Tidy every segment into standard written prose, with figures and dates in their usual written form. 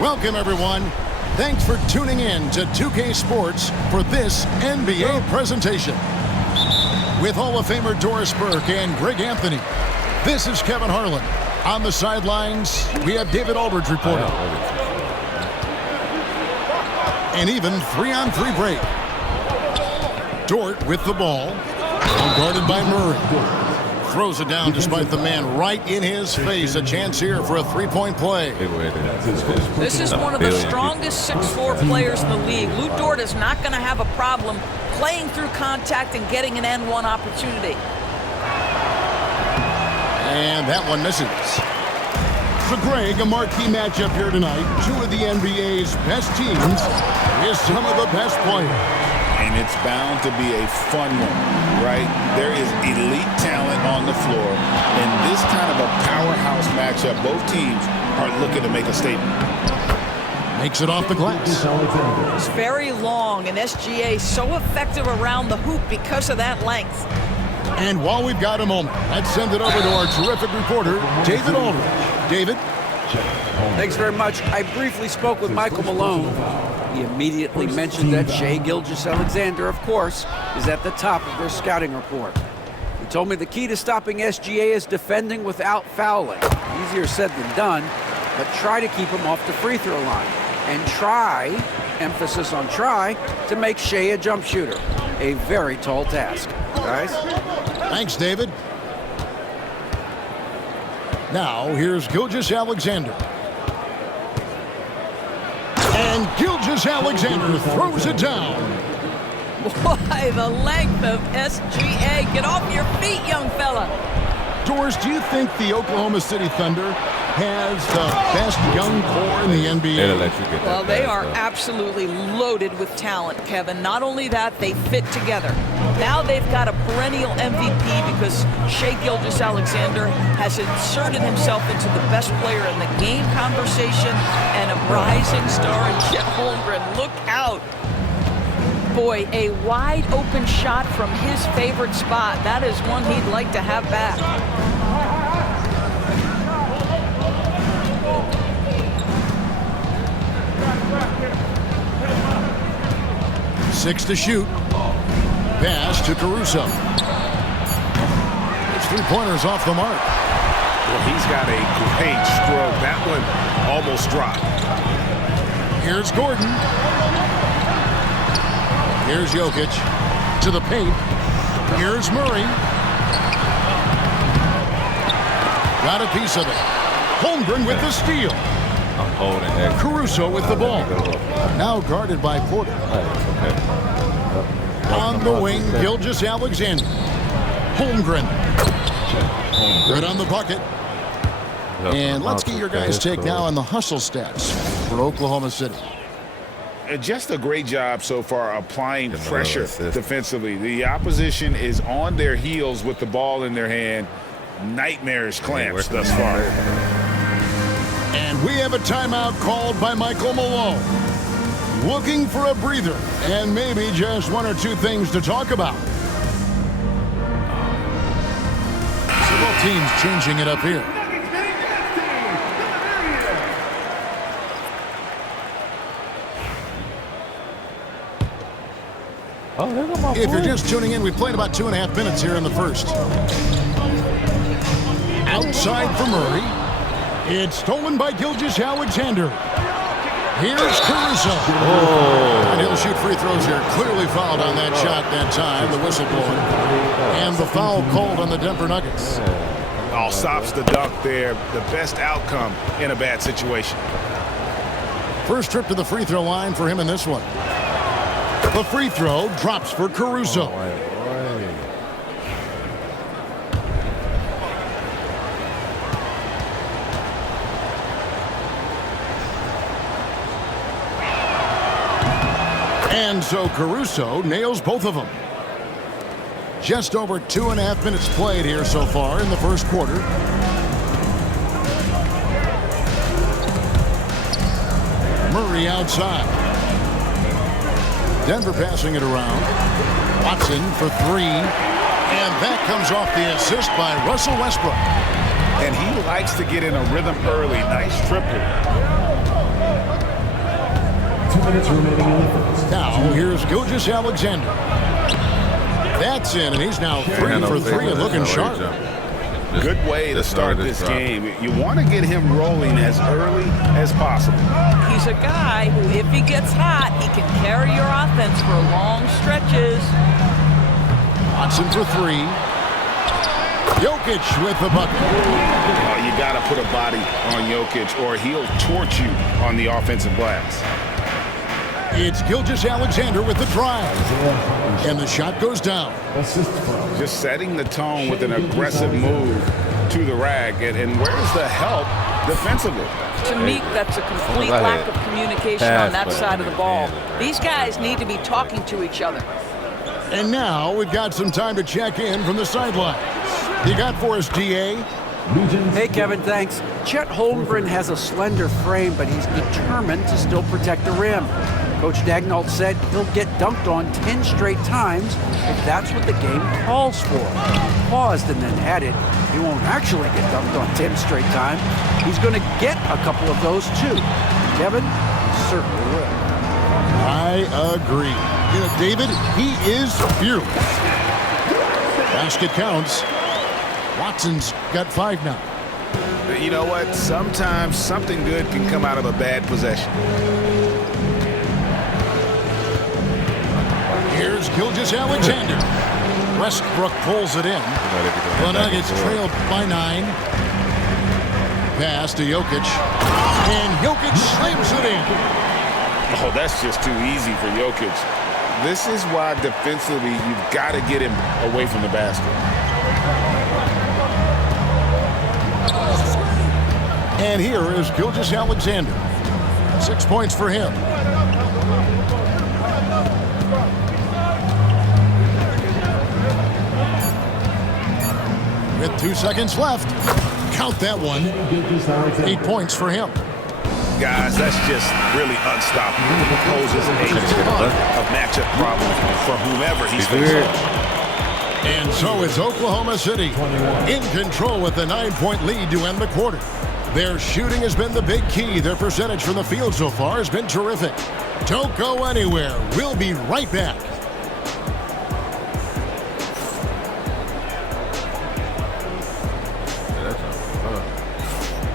Welcome, everyone. Thanks for tuning in to 2K Sports for this NBA presentation. With Hall of Famer Doris Burke and Greg Anthony, this is Kevin Harlan. On the sidelines, we have David Aldridge reporting. And even 3-on-3 break. Dort with the ball. Guarded by Murray. Throws it down despite the man right in his face. A chance here for a three-point play. This is one of the strongest 6'4 players in the league. Lou Dort is not going to have a problem playing through contact and getting an N1 opportunity. And that one misses. So, Greg, a marquee matchup here tonight. Two of the NBA's best teams with some of the best players. And it's bound to be a fun one, right? There is elite talent on the floor. In this kind of a powerhouse matchup, both teams are looking to make a statement. Makes it off the glass. It's very long, and SGA so effective around the hoop because of that length. And while we've got a moment, let's send it over to our terrific reporter, David Aldridge. David? Thanks very much. I briefly spoke with Michael Malone. He immediately mentioned that Shai Gilgeous-Alexander, of course, is at the top of their scouting report. He told me the key to stopping SGA is defending without fouling. Easier said than done, but try to keep him off the free throw line. And try, emphasis on try, to make Shai a jump shooter. A very tall task. Guys? Thanks, David. Now, here's Gilgeous-Alexander. And Gilgeous-Alexander throws it down. Why, the length of SGA. Get off your feet, young fella. Doris, do you think the Oklahoma City Thunder has the best young core in the NBA? Well, they are absolutely loaded with talent, Kevin. Not only that, they fit together. Now they've got a perennial MVP because Shai Gilgeous-Alexander has inserted himself into the best player in the game conversation and a rising star in Chet Holmgren. Look out. Boy, a wide open shot from his favorite spot. That is one he'd like to have back. Six to shoot. Pass to Caruso. His three-pointer's off the mark. Well, he's got a great stroke. That one almost dropped. Here's Gordon. Here's Jokic to the paint. Here's Murray. Got a piece of it. Holmgren with the steal. Caruso with the ball. Now guarded by Porter. On the wing, Gilgeous-Alexander. Holmgren. Good on the bucket. And let's get your guys' take now on the hustle stats for Oklahoma City. Just a great job so far applying pressure defensively. The opposition is on their heels with the ball in their hand. Nightmarish clamps thus far. And we have a timeout called by Michael Malone. Looking for a breather and maybe just one or two things to talk about. So both teams changing it up here. If you're just tuning in, we played about 2.5 minutes here in the first. Outside for Murray. It's stolen by Gilgeous-Alexander. Here's Caruso. And he'll shoot free throws here. Clearly fouled on that shot that time. The whistle blowing. And the foul called on the Denver Nuggets. Oh, stops the dunk there. The best outcome in a bad situation. First trip to the free throw line for him in this one. The free throw drops for Caruso. And so Caruso nails both of them. Just over 2.5 minutes played here so far in the first quarter. Murray outside. Denver passing it around. Watson for three. And that comes off the assist by Russell Westbrook. And he likes to get in a rhythm early. Nice triple. 2 minutes remaining in the first. Now, here's Gilgeous-Alexander. That's in, and he's now 3 for 3 and looking sharp. Good way to start this game. You want to get him rolling as early as possible. He's a guy who, if he gets hot, he can carry your offense for long stretches. Watson for 3. Jokic with the bucket. Oh, you got to put a body on Jokic or he'll torch you on the offensive glass. It's Gilgeous-Alexander with the drive. And the shot goes down. Just setting the tone with an aggressive move to the rack. And where's the help defensively? To me, that's a complete lack of communication on that side of the ball. These guys need to be talking to each other. And now we've got some time to check in from the sidelines. You got for us, DA? Hey, Kevin, thanks. Chet Holmgren has a slender frame, but he's determined to still protect the rim. Coach Dagnall said he'll get dunked on 10 straight times if that's what the game calls for. He paused and then added, he won't actually get dunked on 10 straight times. He's going to get a couple of those too. Kevin, he certainly will. I agree. You know, David, he is fearless. Basket counts. Watson's got 5 now. You know what? Sometimes something good can come out of a bad possession. Here's Gilgeous-Alexander. Westbrook pulls it in. The Nuggets trailed by 9. Pass to Jokic. And Jokic slams it in. Oh, that's just too easy for Jokic. This is why defensively you've got to get him away from the basket. And here is Gilgeous-Alexander. 6 points for him. With 2 seconds left. Count that one. 8 points for him. Guys, that's just really unstoppable. It poses a ton of matchup problems for whomever he's facing. And so it's Oklahoma City in control with the 9-point lead to end the quarter. Their shooting has been the big key. Their percentage from the field so far has been terrific. Don't go anywhere. We'll be right back.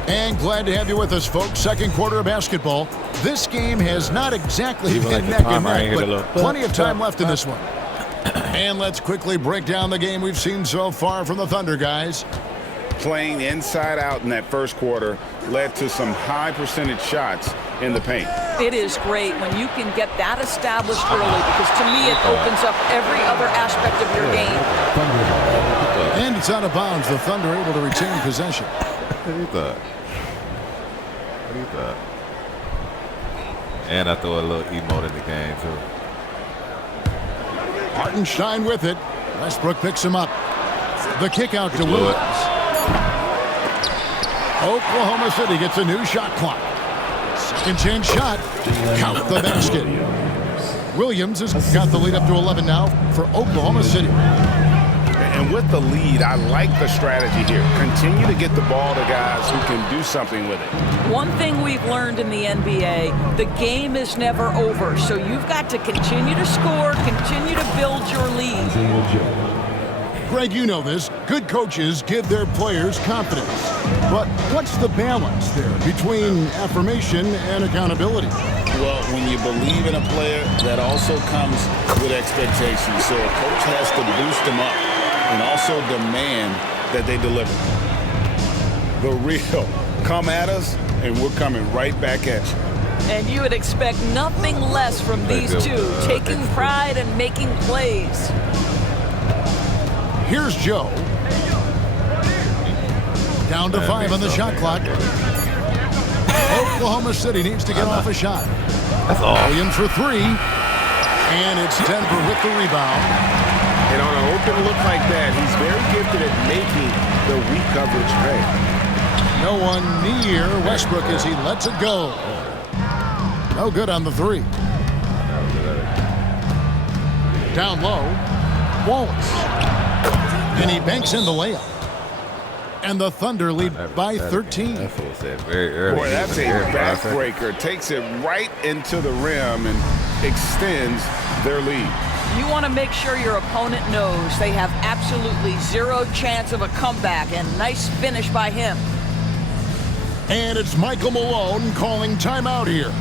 And glad to have you with us, folks. Second quarter of basketball. This game has not exactly been neck and neck, but plenty of time left in this one. And let's quickly break down the game we've seen so far from the Thunder, guys. Playing inside out in that first quarter led to some high percentage shots in the paint. It is great when you can get that established early because to me it opens up every other aspect of your game. And it's out of bounds. The Thunder able to retain possession. What do you thought? What do you thought? And I throw a little emote in the game too. Hartenstein with it. Westbrook picks him up. The kick out to Williams. Oklahoma City gets a new shot clock. Second chance shot. Count the basket. Williams has got the lead up to 11 now for Oklahoma City. And with the lead, I like the strategy here. Continue to get the ball to guys who can do something with it. One thing we've learned in the NBA, the game is never over. So you've got to continue to score, continue to build your lead. Greg, you know this. Good coaches give their players confidence. But what's the balance there between affirmation and accountability? Well, when you believe in a player, that also comes with expectations. So a coach has to boost them up and also demand that they deliver. The real come at us, and we're coming right back at you. And you would expect nothing less from these two, taking pride and making plays. Here's Joe. Down to 5 on the shot clock. Oklahoma City needs to get off a shot. That's all. Williams for 3. And it's Denver with the rebound. And on an open look like that, he's very gifted at making the weak coverage pay. No one near Westbrook as he lets it go. No good on the 3. Down low. Wallace. And he banks in the layup. And the Thunder lead by 13. That's what was said very early. Boy, that's a backbreaker. Takes it right into the rim and extends their lead. You want to make sure your opponent knows they have absolutely zero chance of a comeback, and nice finish by him. And it's Michael Malone calling timeout here.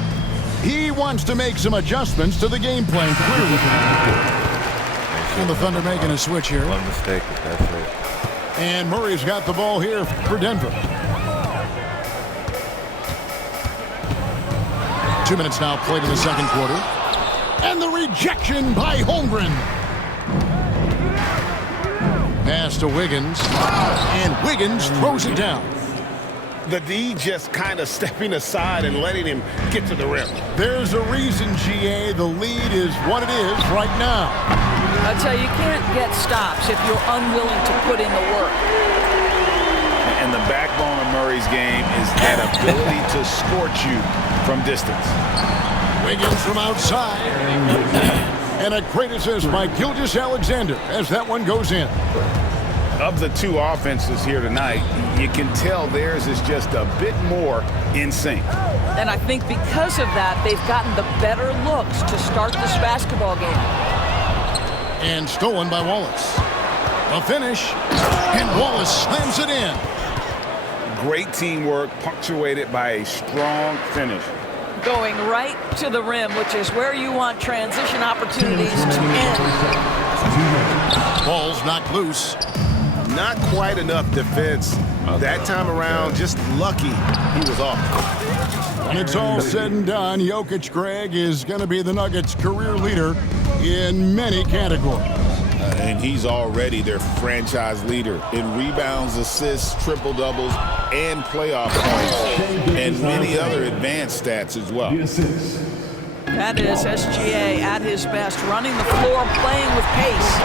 He wants to make some adjustments to the game plan, clearly. And the Thunder making a switch here. One mistake, but that's it. And Murray's got the ball here for Denver. 2 minutes now played in the second quarter. And the rejection by Holmgren. Pass to Wiggins. And Wiggins throws it down. The D just kind of stepping aside and letting him get to the rim. There's a reason, GA, the lead is what it is right now. I tell you, you can't get stops if you're unwilling to put in the work. And the backbone of Murray's game is that ability to scorch you from distance. Wiggins from outside. And a great assist by Gilgeous-Alexander as that one goes in. Of the two offenses here tonight, you can tell theirs is just a bit more in sync. And I think because of that, they've gotten the better looks to start this basketball game. And stolen by Wallace. A finish. And Wallace slams it in. Great teamwork punctuated by a strong finish. Going right to the rim, which is where you want transition opportunities to end. Ball's knocked loose. Not quite enough defense that time around. Just lucky he was off. When it's all said and done, Jokic, Greg, is going to be the Nuggets' career leader in many categories. And he's already their franchise leader in rebounds, assists, triple-doubles, and playoff points, and many other advanced stats as well. That is SGA at his best, running the floor, playing with pace.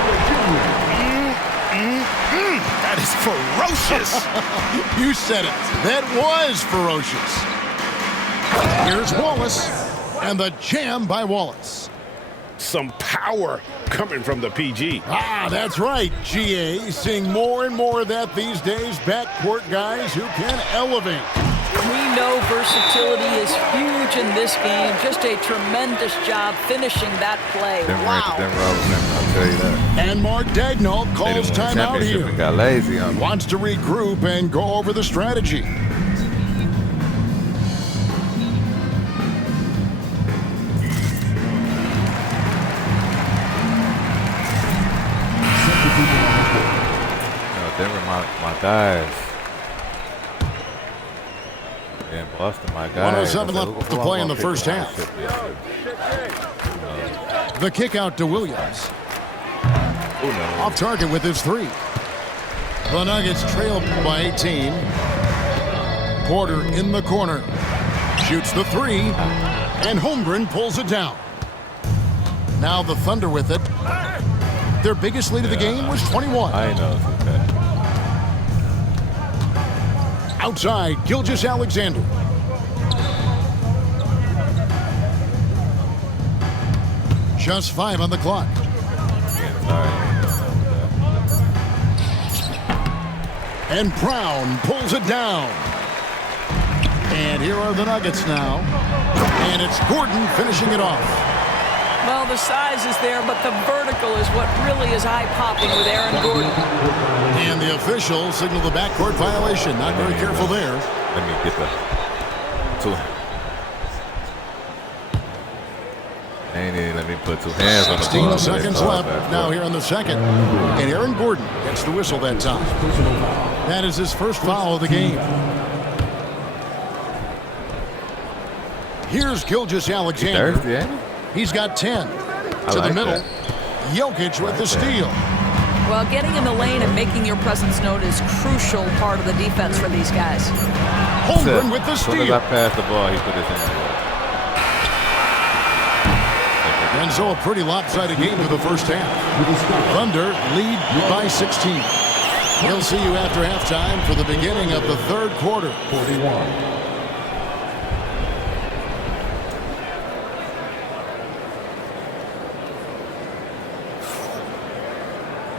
That is ferocious. You said it. That was ferocious. Here's Wallace, and the jam by Wallace. Some power coming from the PG. That's right, GA. Seeing more and more of that these days. Backcourt guys who can elevate. We know versatility is huge in this game. Just a tremendous job finishing that play. Wow. I'll tell you that. And Mark Dagnall calls timeout here. And got lazy on me. Wants to regroup and go over the strategy. Denver, my guys. And Boston, my guys. 107 left to play in the first half. The kick out to Williams. Off target with his three. The Nuggets trail by 18. Porter in the corner. Shoots the three. And Holmgren pulls it down. Now the Thunder with it. Their biggest lead of the game was 21. I know. It's okay. Outside, Gilgeous-Alexander. Just 5 on the clock. And Brown pulls it down. And here are the Nuggets now. And it's Gordon finishing it off. Well, the size is there, but the vertical is what really is eye-popping with Aaron Gordon. And the official signaled the backcourt violation. Not very careful there. Let me get the two. Let me put two hands on the 16 seconds left now here in the second. And Aaron Gordon gets the whistle that time. That is his first foul of the game. Here's Gilgeous-Alexander. He's got 10. To the middle. Jokic with the steal. Well, getting in the lane and making your presence known is crucial part of the defense for these guys. Holmgren with the steal. As soon as I passed the ball, he put his hand in. And so a pretty lopsided game for the first half. Thunder lead by 16. We'll see you after halftime for the beginning of the third quarter. 41.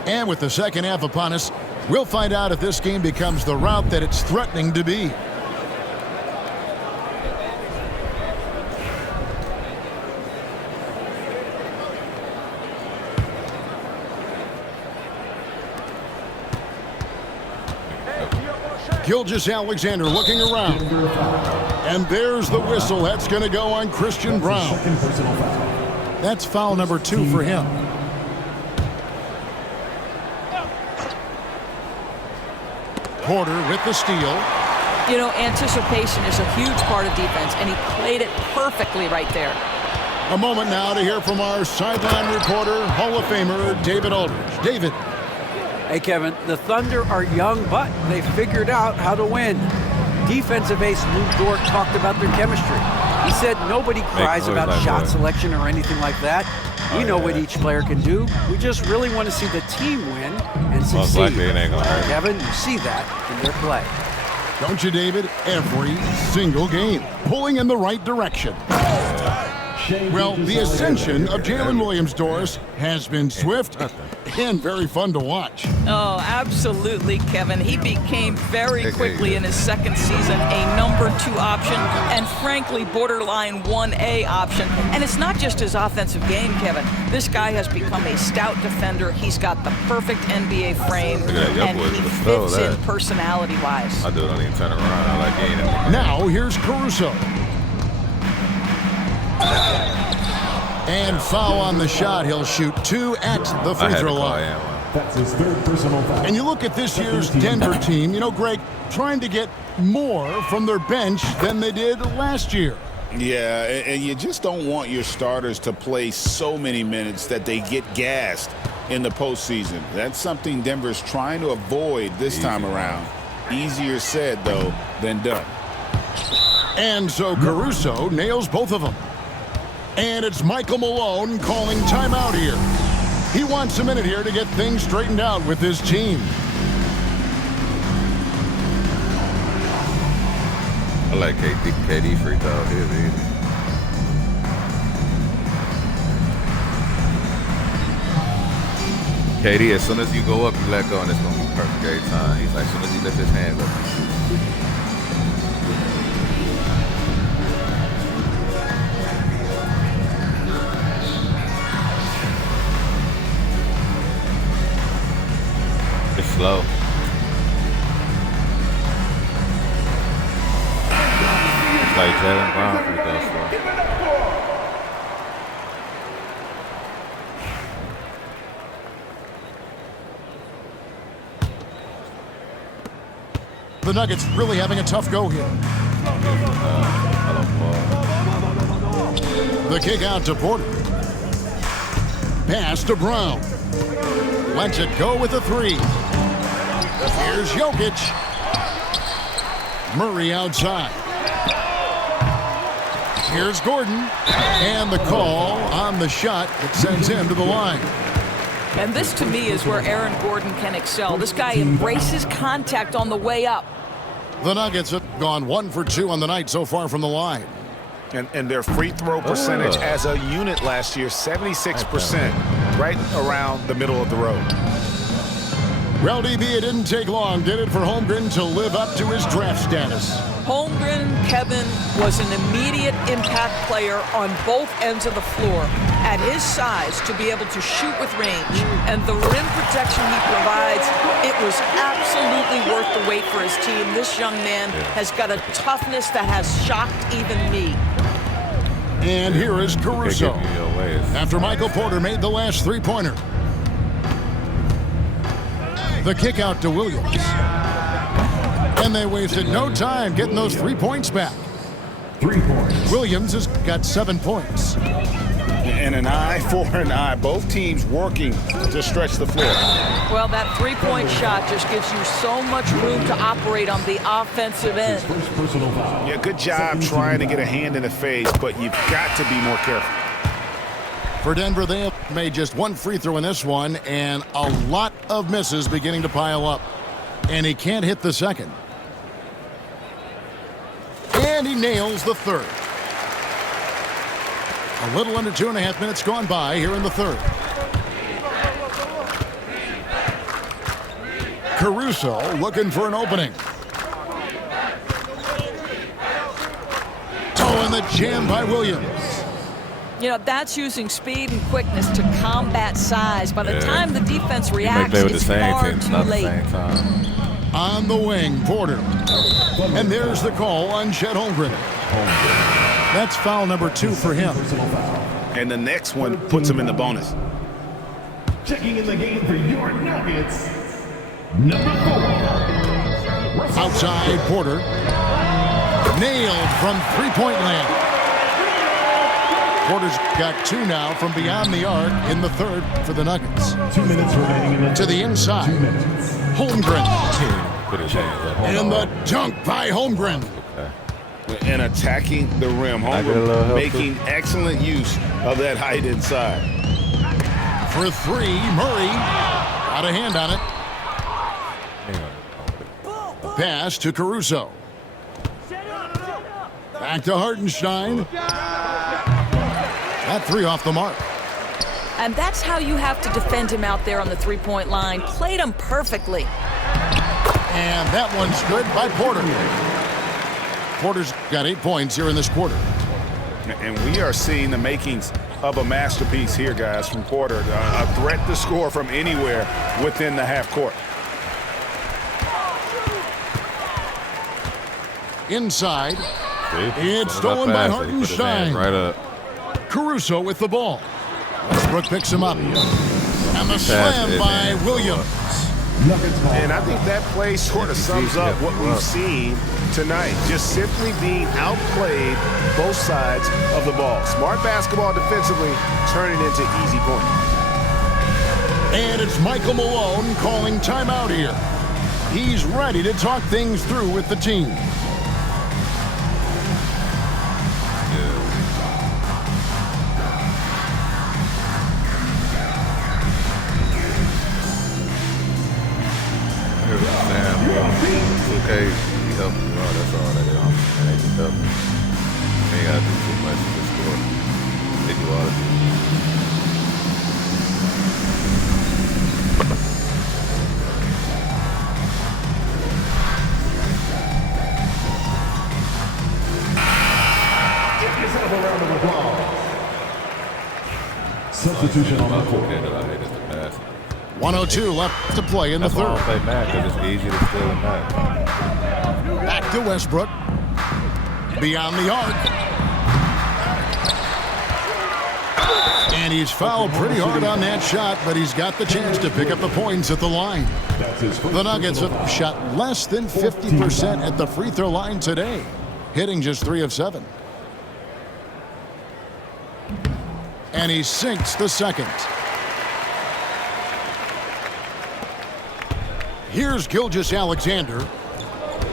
And with the second half upon us, We'll find out if this game becomes the route that it's threatening to be. Gilgeous-Alexander looking around. And there's the whistle. That's going to go on Christian Brown. That's foul number 2 for him. Porter with the steal. You know, anticipation is a huge part of defense, and he played it perfectly right there. A moment now to hear from our sideline reporter, Hall of Famer David Aldridge. David. Hey, Kevin, the Thunder are young, but they figured out how to win. Defensive ace Lou Dort talked about their chemistry. He said nobody cries about shot selection or anything like that. We know what each player can do. We just really want to see the team win and succeed. Most likely it ain't gonna hurt. Kevin, you see that in their play. Don't you, David? Every single game. Pulling in the right direction. Well, the ascension of Jalen Williams, Doris, has been swift and very fun to watch. Oh, absolutely, Kevin. He became very quickly in his second season a number 2 option and, frankly, borderline 1A option. And it's not just his offensive game, Kevin. This guy has become a stout defender. He's got the perfect NBA frame, and he fits in personality-wise. I don't even turn around. I like it. Now, here's Caruso. And foul on the shot. He'll shoot 2 at the free throw line. That's his 3rd personal foul. And you look at this year's Denver team, you know, Greg, trying to get more from their bench than they did last year. Yeah, and you just don't want your starters to play so many minutes that they get gassed in the postseason. That's something Denver's trying to avoid this time around. Easier said, though, than done. And so Caruso nails both of them. And it's Michael Malone calling timeout here. He wants a minute here to get things straightened out with his team. I like KD free throw. Here's easy. KD, as soon as you go up, you let go, and it's going to be perfect every time. He's like, as soon as he lifts his hands up, you shoot. It's slow. It's like Jalen Brown free throw slow. The Nuggets really having a tough go here. The kick out to Porter. Pass to Brown. Lets it go with a 3. Here's Jokic. Murray outside. Here's Gordon. And the call on the shot that sends him to the line. And this, to me, is where Aaron Gordon can excel. This guy embraces contact on the way up. The Nuggets have gone 1 for 2 on the night so far from the line. And their free throw percentage as a unit last year, 76%, right around the middle of the road. Well, DB, it didn't take long, did it, for Holmgren to live up to his draft status? Holmgren, Kevin, was an immediate impact player on both ends of the floor. At his size, to be able to shoot with range and the rim protection he provides, it was absolutely worth the wait for his team. This young man has got a toughness that has shocked even me. And here is Caruso. After Michael Porter made the last 3-pointer. The kick out to Williams. And they wasted no time getting those 3 points back. 3 points. Williams has got 7 points. And an eye for an eye. Both teams working to stretch the floor. Well, that 3-point shot just gives you so much room to operate on the offensive end. First personal foul. Yeah, good job trying to get a hand in the face, but you've got to be more careful. For Denver, they have made just 1 free throw in this one, and a lot of misses beginning to pile up. And he can't hit the second. And he nails the third. A little under 2.5 minutes gone by here in the third. Caruso looking for an opening. Oh, and the jam by Williams. You know, that's using speed and quickness to combat size. By the time the defense reacts, it's far too late. On the wing, Porter. And there's the call on Chet Holmgren. That's foul number 2 for him. And the next one puts him in the bonus. Checking in the game for your Nuggets, number 4. Outside, Porter. Nailed from three-point land. Porter's got 2 now from beyond the arc in the third for the Nuggets. 2 minutes remaining in the To the inside. 2 minutes. Holmgren. Put his hands up. And the dunk by Holmgren. And attacking the rim. Holmgren making excellent use of that height inside. For 3, Murray. Got a hand on it. Pass to Caruso. Back to Hartenstein. That 3 off the mark. And that's how you have to defend him out there on the three-point line. Played him perfectly. And that one's good by Porter. Porter's got 8 points here in this quarter. And we are seeing the makings of a masterpiece here, guys, from Porter. A threat to score from anywhere within the half court. Inside. It's stolen by Hartenstein. Right up. Caruso with the ball. Westbrook picks him up. And the slam by Williams. And I think that play sort of sums up what we've seen tonight. Just simply being outplayed both sides of the ball. Smart basketball defensively, turning into easy points. And it's Michael Malone calling timeout here. He's ready to talk things through with the team. Okay, he helped you out. That's all that is. And they just help. They ain't gotta do too much to the score. They do all of it. Give yourself a round of applause. Substitution on the court. 1:02 left to play in the third. That's why I don't play Mac, because it's easy to steal a Mac. Back to Westbrook. Beyond the arc. And he's fouled pretty hard on that shot, but he's got the chance to pick up the points at the line. The Nuggets have shot less than 50% at the free throw line today, hitting just 3 of 7. And he sinks the second. Here's Gilgeous-Alexander.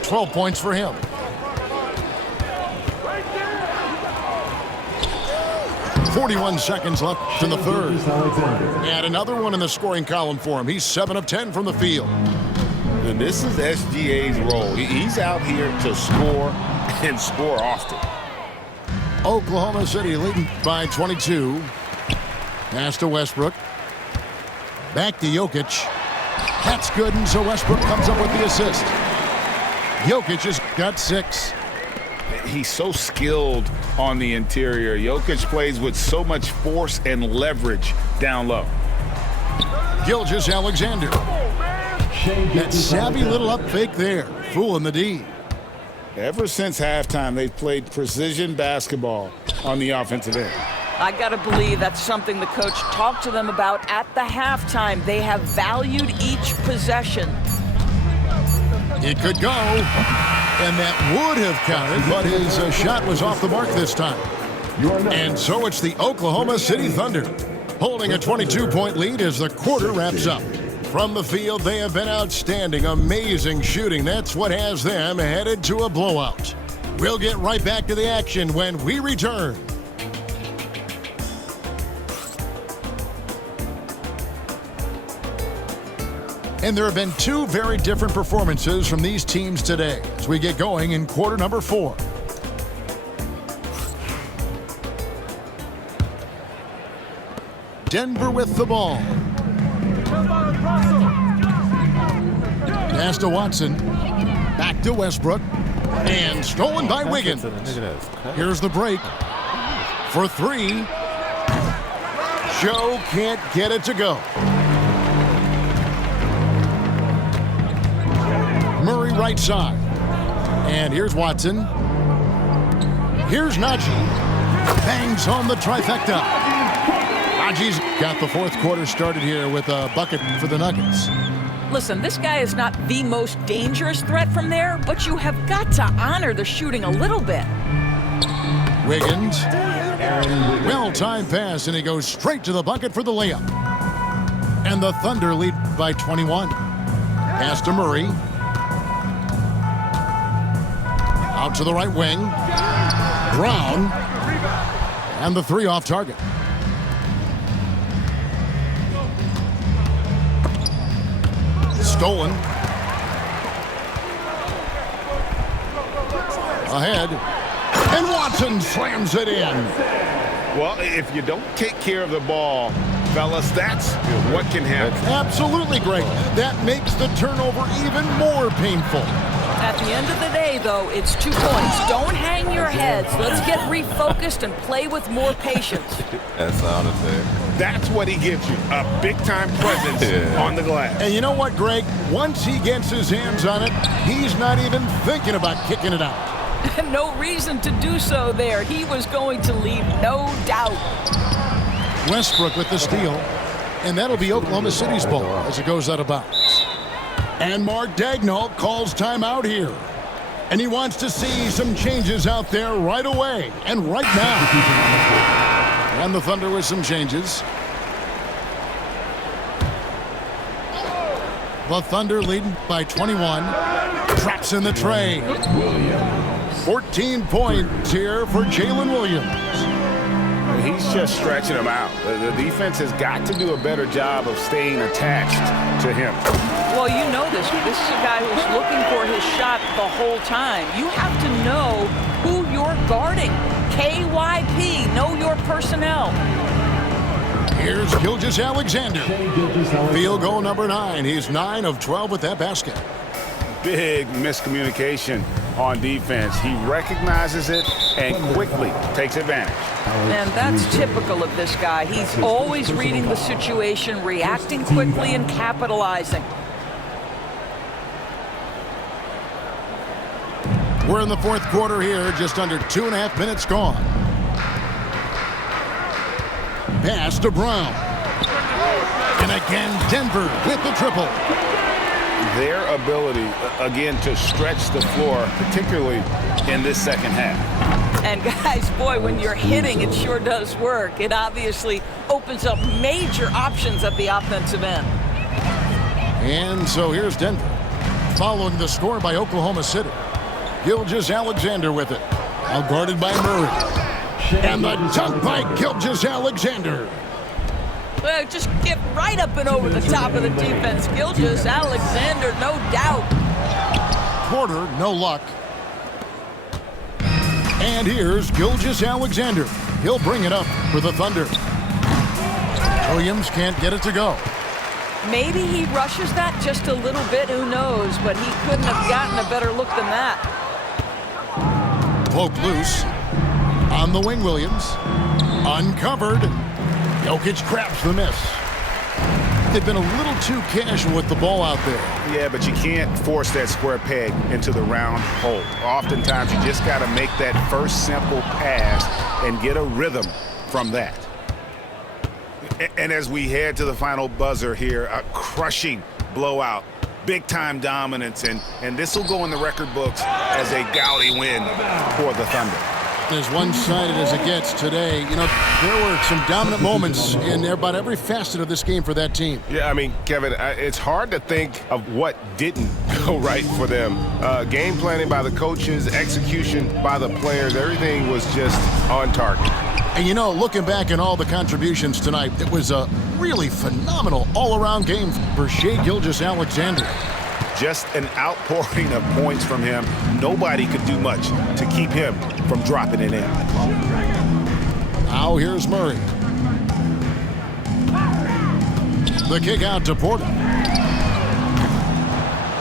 12 points for him. .41 seconds left in the third. And another one in the scoring column for him. He's 7 of 10 from the field. And this is SGA's role. He's out here to score and score often. Oklahoma City leading by 22. Pass to Westbrook. Back to Jokic. That's good, and so Westbrook comes up with the assist. Jokic has got 6. He's so skilled on the interior. Jokic plays with so much force and leverage down low. Gilgeous-Alexander. That savvy little up fake there, fooling the D. Ever since halftime, they've played precision basketball on the offensive end. I got to believe that's something the coach talked to them about at the halftime. They have valued each possession. It could go, and that would have counted, but his shot was off the mark this time. And so it's the Oklahoma City Thunder holding a 22-point lead as the quarter wraps up. From the field, they have been outstanding, amazing shooting. That's what has them headed to a blowout. We'll get right back to the action when we return. And there have been 2 very different performances from these teams today as we get going in quarter number 4. Denver with the ball. Pass to Watson. Back to Westbrook. And stolen by Wiggins. Here's the break. For three. Joe can't get it to go. Murray right side. And here's Watson. Here's Najee. Bangs home the trifecta. Najee's got the fourth quarter started here with a bucket for the Nuggets. Listen, this guy is not the most dangerous threat from there, but you have got to honor the shooting a little bit. Wiggins. Well-timed pass, and he goes straight to the bucket for the layup. And the Thunder lead by 21. Pass to Murray. Out to the right wing. Brown. And the three off target. Stolen. Ahead. And Watson slams it in. Well, if you don't take care of the ball, fellas, that's what can happen. Absolutely, Greg. That makes the turnover even more painful. At the end of the day, though, it's 2 points. Don't hang your heads. Let's get refocused and play with more patience. That's honestly. That's what he gives you, a big-time presence on the glass. And you know what, Greg? Once he gets his hands on it, he's not even thinking about kicking it out. No reason to do so there. He was going to leave, no doubt. Westbrook with the steal, and that'll be Oklahoma City's ball as it goes out of bounds. And Mark Daigneault calls timeout here. And he wants to see some changes out there right away and right now. And the Thunder with some changes. The Thunder leading by 21. Traps in the tray. 14 points here for Jalen Williams. He's just stretching him out. The defense has got to do a better job of staying attached to him. Well, you know this. This is a guy who's looking for his shot the whole time. You have to know who you're guarding. KYP, know your personnel. Here's Gilgeous-Alexander. Field goal number 9. He's 9 of 12 with that basket. Big miscommunication on defense. He recognizes it and quickly takes advantage. And that's typical of this guy. He's always reading the situation, reacting quickly, and capitalizing. We're in the fourth quarter here, just under 2.5 minutes gone. Pass to Brown. And again, Denver with the triple. Their ability, again, to stretch the floor, particularly in this second half. And guys, boy, when you're hitting, it sure does work. It obviously opens up major options at the offensive end. And so here's Denver, following the score by Oklahoma City. Gilgeous-Alexander with it, now guarded by Murray. And the dunk by Gilgeous-Alexander. Well, just get right up and over the top of the defense. Gilgeous-Alexander, no doubt. Porter, no luck. And here's Gilgeous-Alexander. He'll bring it up for the Thunder. Williams can't get it to go. Maybe he rushes that just a little bit, who knows, but he couldn't have gotten a better look than that. Poke loose. On the wing, Williams. Uncovered. Jokic grabs the miss. They've been a little too casual with the ball out there. Yeah, but you can't force that square peg into the round hole. Oftentimes, you just got to make that first simple pass and get a rhythm from that. And as we head to the final buzzer here, a crushing blowout, big-time dominance, and this will go in the record books as a gaudy win for the Thunder. As one-sided as it gets today, you know, there were some dominant moments in about every facet of this game for that team. Yeah, I mean, Kevin, it's hard to think of what didn't go right for them. Game planning by the coaches, execution by the players, everything was just on target. And you know, looking back at all the contributions tonight, it was a really phenomenal all-around game for Shai Gilgeous-Alexander. Just an outpouring of points from him. Nobody could do much to keep him from dropping it in. Now here's Murray. The kick out to Porter.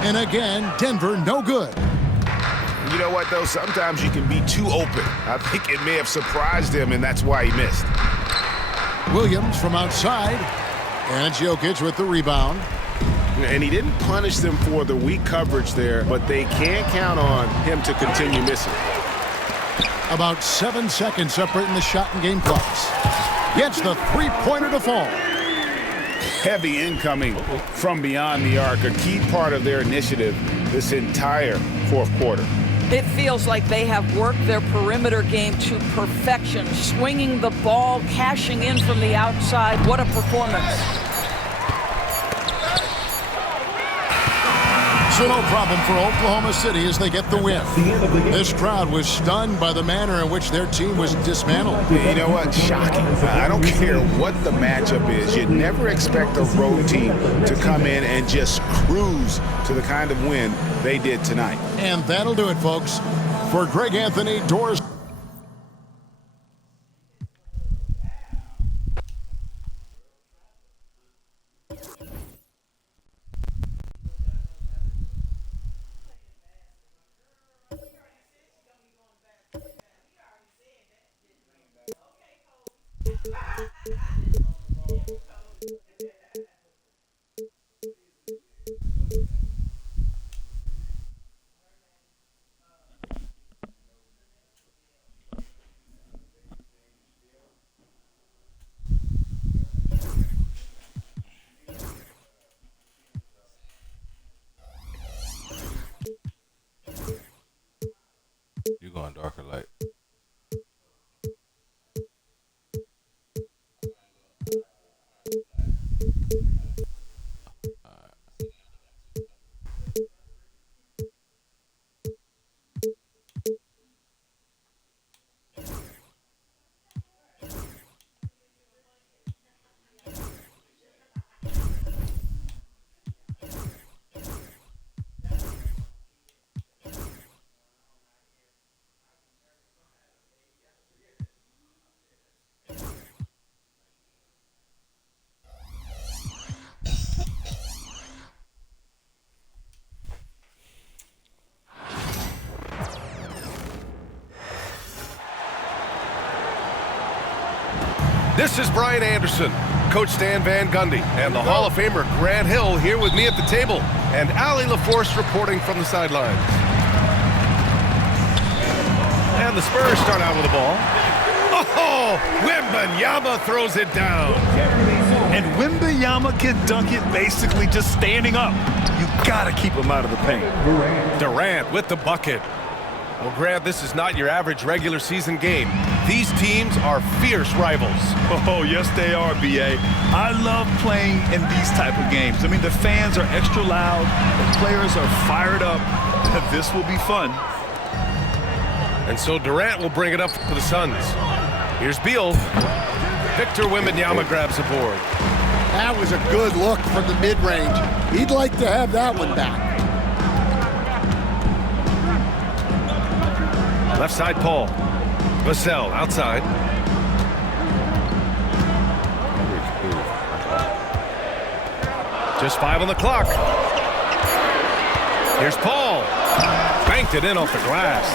And again, Denver no good. You know what, though? Sometimes you can be too open. I think it may have surprised him, and that's why he missed. Williams from outside. And it's Jokic with the rebound. And he didn't punish them for the weak coverage there, but they can't count on him to continue missing. About 7 seconds separating the shot and game clocks. Gets the three-pointer to fall. Heavy incoming from beyond the arc, a key part of their initiative this entire fourth quarter. It feels like they have worked their perimeter game to perfection, swinging the ball, cashing in from the outside. What a performance. So no problem for Oklahoma City as they get the win. This crowd was stunned by the manner in which their team was dismantled. You know what? Shocking. I don't care what the matchup is. You never expect a road team to come in and just cruise to the kind of win they did tonight. And that'll do it, folks. For Greg Anthony, Doors. You going dark or light? This is Brian Anderson, Coach Stan Van Gundy, and the Hall of Famer Grant Hill here with me at the table, and Allie LaForce reporting from the sidelines. And the Spurs start out with the ball. Oh, Wembanyama throws it down. And Wembanyama can dunk it basically just standing up. You gotta keep him out of the paint. Durant with the bucket. Well, Grant, this is not your average regular season game. These teams are fierce rivals. Oh, yes, they are, B.A. I love playing in these type of games. I mean, the fans are extra loud. The players are fired up. This will be fun. And so Durant will bring it up for the Suns. Here's Beal. Victor Wembanyama grabs the board. That was a good look from the mid-range. He'd like to have that one back. Left side, Paul. Vassell outside. Just 5 on the clock. Here's Paul. Banked it in off the glass.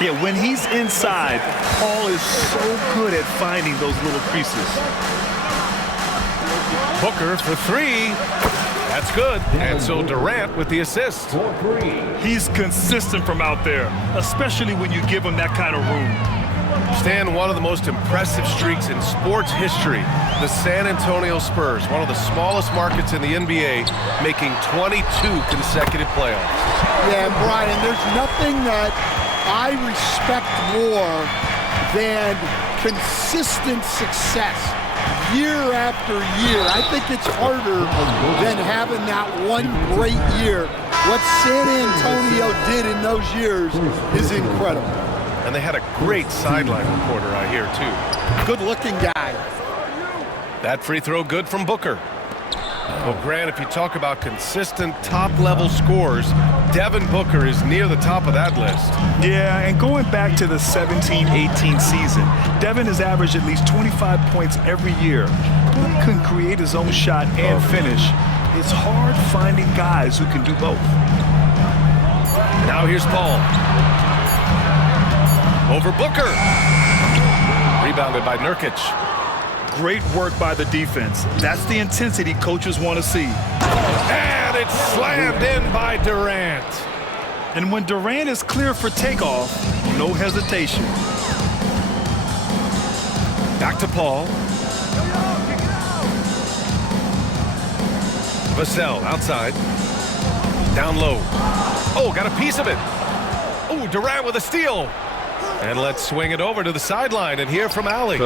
Yeah, when he's inside, Paul is so good at finding those little creases. Booker for 3. That's good. And so Durant with the assist. He's consistent from out there, especially when you give him that kind of room. Stan, one of the most impressive streaks in sports history, the San Antonio Spurs, one of the smallest markets in the NBA, making 22 consecutive playoffs. Yeah, Brian, there's nothing that I respect more than consistent success year after year. I think it's harder than having that one great year. What San Antonio did in those years is incredible. And they had a great sideline reporter, I hear, too. Good-looking guy. That free throw good from Booker. Well, Grant, if you talk about consistent top-level scores, Devin Booker is near the top of that list. Yeah, and going back to the 17-18 season, Devin has averaged at least 25 points every year. He can create his own shot and finish. it's hard finding guys who can do both. Now here's Paul. Over Booker. Rebounded by Nurkic. Great work by the defense. That's the intensity coaches want to see. And it's slammed in by Durant. And when Durant is clear for takeoff, no hesitation. Back to Paul. Vassell outside. Down low. Oh, got a piece of it. Oh, Durant with a steal. And let's swing it over to the sideline and hear from Allie.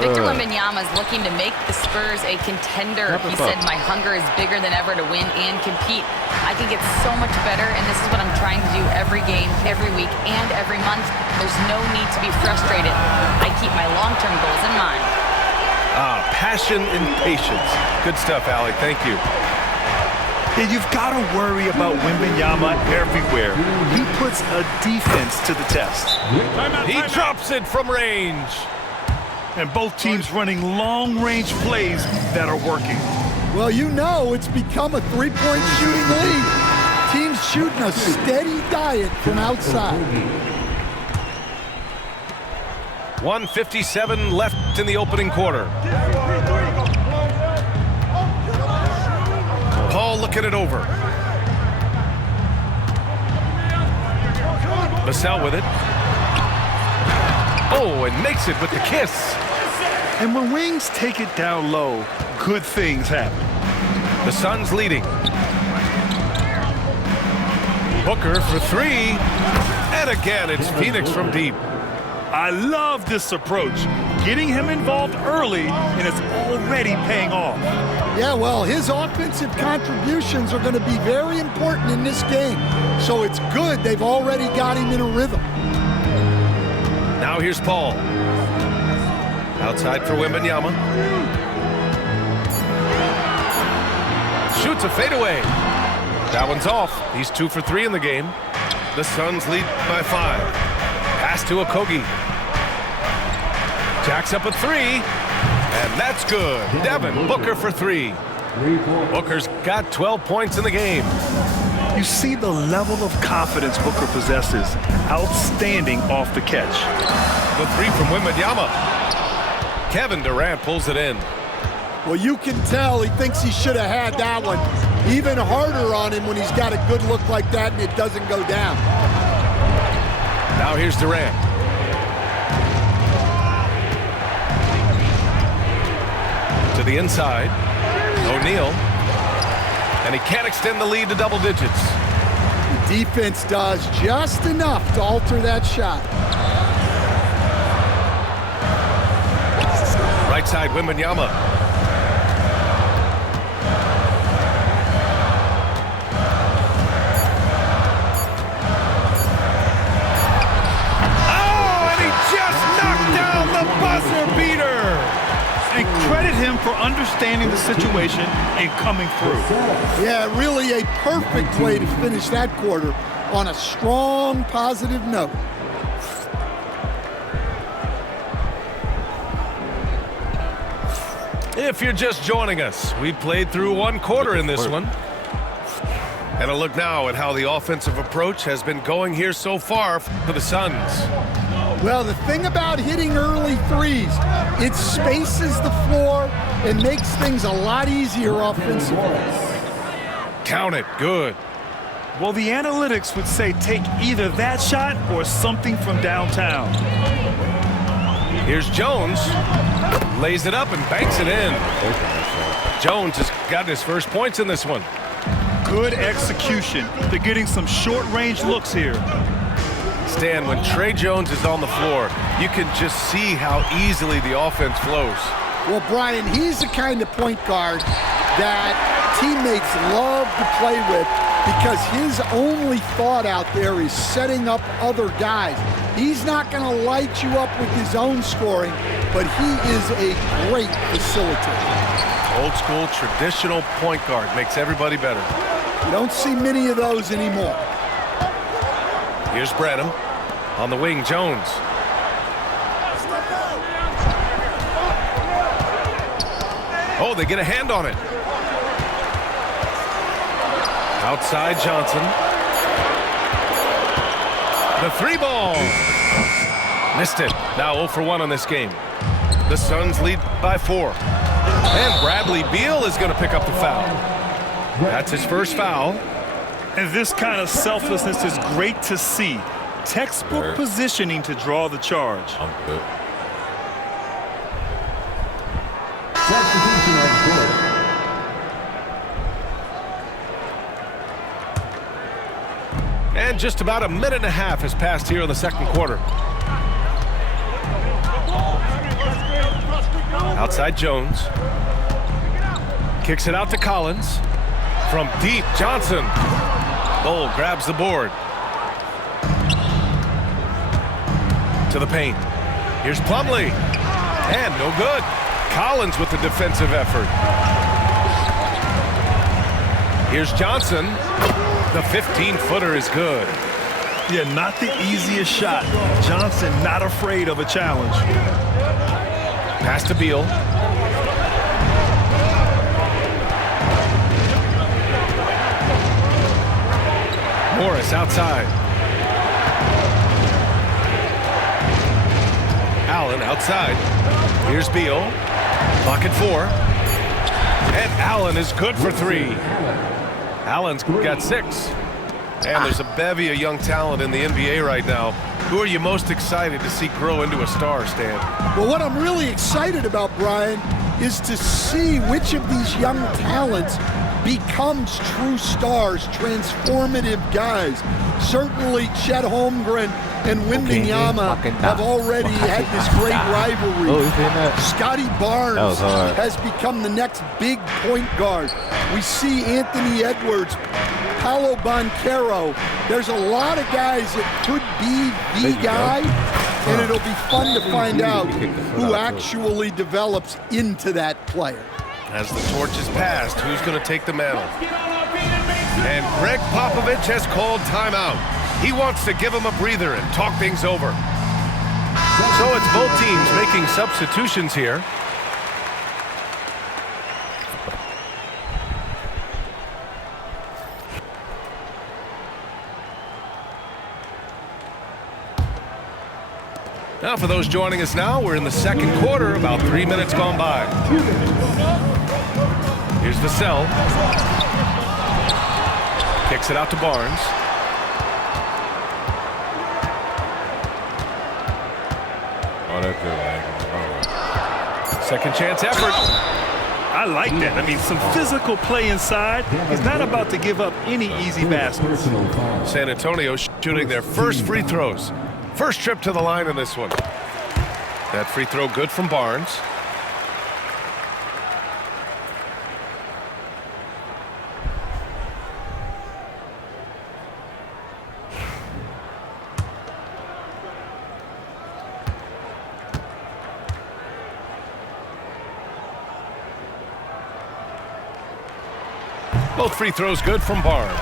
Victor Wembanyama is looking to make the Spurs a contender. He said, my hunger is bigger than ever to win and compete. I can get so much better, and this is what I'm trying to do every game, every week, and every month. There's no need to be frustrated. I keep my long-term goals in mind. Passion and patience. Good stuff, Allie. Thank you. Yeah, you've got to worry about Wembanyama everywhere. He puts a defense to the test. He drops it from range. And both teams running long-range plays that are working. Well, you know it's become a three-point shooting league. Teams shooting a steady diet from outside. 1:57 left in the opening quarter. Paul looking it over. Vassell with it. Oh, and makes it with the kiss. And when Wings take it down low, good things happen. The Suns leading. Booker for three. And again, it's Phoenix from deep. I love this approach. Getting him involved early, and it's already paying off. Yeah, well, his offensive contributions are going to be very important in this game. So it's good they've already got him in a rhythm. Now here's Paul. Outside for Wembanyama. Shoots a fadeaway. That one's off. He's 2 for 3 in the game. The Suns lead by 5. Pass to Okogie. Jacks up a 3. And that's good. Devin Booker for 3. Booker's got 12 points in the game. You see the level of confidence Booker possesses. Outstanding off the catch. The 3 from Wembanyama. Kevin Durant pulls it in. Well, you can tell he thinks he should have had that one. Even harder on him when he's got a good look like that and it doesn't go down. Now here's Durant. To the inside. O'Neal. And he can't extend the lead to double digits. The defense does just enough to alter that shot. Right side, Wembanyama. Oh, and he just knocked down the buzzer beater. And credit him for understanding the situation and coming through. Yeah, really a perfect way to finish that quarter on a strong, positive note. If you're just joining us, we played through one quarter in this one. And a look now at how the offensive approach has been going here so far for the Suns. Well, the thing about hitting early threes, it spaces the floor and makes things a lot easier offensively. Count it. Good. Well, the analytics would say take either that shot or something from downtown. Here's Jones. Lays it up and banks it in. Jones has got his first points in this one. Good execution. They're getting some short-range looks here. Stan, when Trey Jones is on the floor, you can just see how easily the offense flows. Well, Brian, he's the kind of point guard that teammates love to play with because his only thought out there is setting up other guys. He's not going to light you up with his own scoring, but he is a great facilitator. Old school, traditional point guard makes everybody better. You don't see many of those anymore. Here's Branham. On the wing, Jones. Oh, they get a hand on it. Outside Johnson. The 3-ball. Missed it. Now 0 for 1 on this game. The Suns lead by 4. And Bradley Beal is going to pick up the foul. That's his first foul. And this kind of selflessness is great to see. Textbook positioning to draw the charge. I'm good. Substitution on court. And just about a minute and a half has passed here in the second quarter. Outside Jones. Kicks it out to Collins. From deep, Johnson. Bull grabs the board. To the paint. Here's Plumlee. And no good. Collins with the defensive effort. Here's Johnson. The 15-footer is good. Yeah, not the easiest shot. Johnson not afraid of a challenge. Pass to Beal. Morris outside. Allen outside. Here's Beal. Pocket 4. And Allen is good for 3. Allen's got 6. And there's a bevy of young talent in the NBA right now. Who are you most excited to see grow into a star, Stan? Well, what I'm really excited about, Brian, is to see which of these young talents becomes true stars, transformative guys. Certainly Chet Holmgren and Wembanyama have already had this great rivalry. Oh, you seen that? Scotty Barnes has become the next big point guard. We see Anthony Edwards, Paolo Banchero. There's a lot of guys that could be the guy, and it'll be fun to find out who actually develops into that player. As the torch is passed, who's going to take the mantle? And Greg Popovich has called timeout. He wants to give him a breather and talk things over. So it's both teams making substitutions here. Now for those joining us now, we're in the second quarter, about 3 minutes gone by. Here's Vassell. Kicks it out to Barnes. Oh, that's good. Second chance effort. I like that. I mean, some physical play inside. He's not about to give up any easy baskets. San Antonio shooting their first free throws. First trip to the line in this one. That free throw good from Barnes. Both free throws good from Barnes.